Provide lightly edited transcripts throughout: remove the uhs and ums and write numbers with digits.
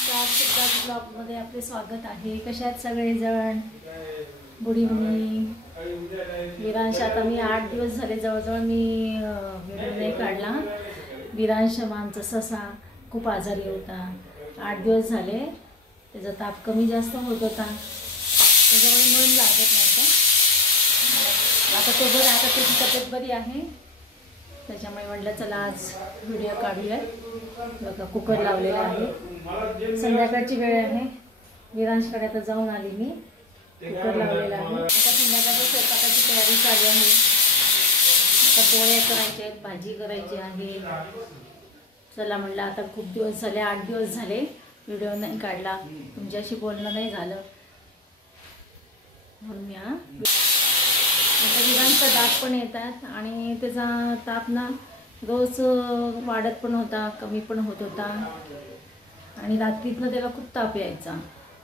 नमस्कार, सिद्धार्थ ब्लॉगमध्ये आपले स्वागत आहे। कशा आहेत सगळेजण? Good evening. विरांश, आता मी 8 दिवस झाले जवळजवळ मी व्हिडिओ नाही काढला। विरांश आमचा ससा खूप आजारी होता। 8 दिवस झाले त्याचा ताप कमी जास्त होत होता, त्याच्यामुळे मन लागत नव्हतं। आता तो बरं, आता त्याची तब्येत बरी आहे, त्याच्यामुळे म्हटलं चला आज व्हिडिओ काढूया। बघा कुकर लावलेला आहे, संध्याकाळची वेळ आहे। विरांशकडे आता जाऊन आली मी, कुकर लावलेला आहे। आता संध्याकाळच्या स्वयंपाकाची तयारी चालू आहे। आता पोळ्या करायच्या आहेत, भाजी करायची आहे। चला म्हटलं आता खूप दिवस झाले, 8 दिवस झाले व्हिडिओ नाही काढला, तुमच्याशी बोलणं नाही झालं म्हणून मी आता विरांचा दात पण येतात आणि त्याचा ताप ना रोज वाढत पण होता, कमी पण होत होता आणि रात्रीतनं त्याला खूप ताप यायचा।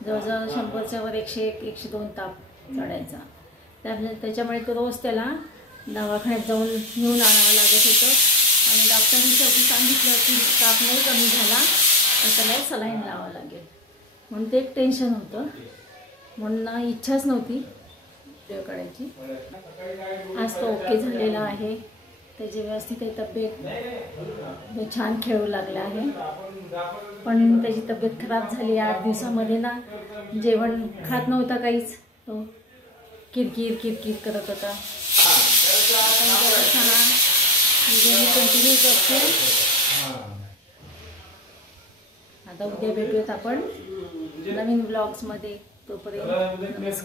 जवळजवळ 100च्या वर 101, 102 ताप चढायचा। त्याच्यामुळे तो रोज त्याला दवाखान्यात जाऊन घेऊन आणावं लागत होतं आणि डॉक्टरांनी शेवटी सांगितलं की ताप नाही कमी झाला तर त्याला सलाईन लावावं लागेल, म्हणून ते एक टेन्शन होतं। म्हणून इच्छाच नव्हती व्हिडिओ काढायची। आज तो ओके झालेला आहे, त्याची व्यवस्थित आहे तब्येत, छान खेळू लागला आहे। पण त्याची तब्येत खराब झाली 8 दिवसामध्ये ना, जेवण खात नव्हता काहीच, तो किरकिर किरकिर करत होता। कंटिन्यू करते। आता उद्या भेटूयात आपण नवीन ब्लॉग्समध्ये, तोपर्यंत नमस्कार।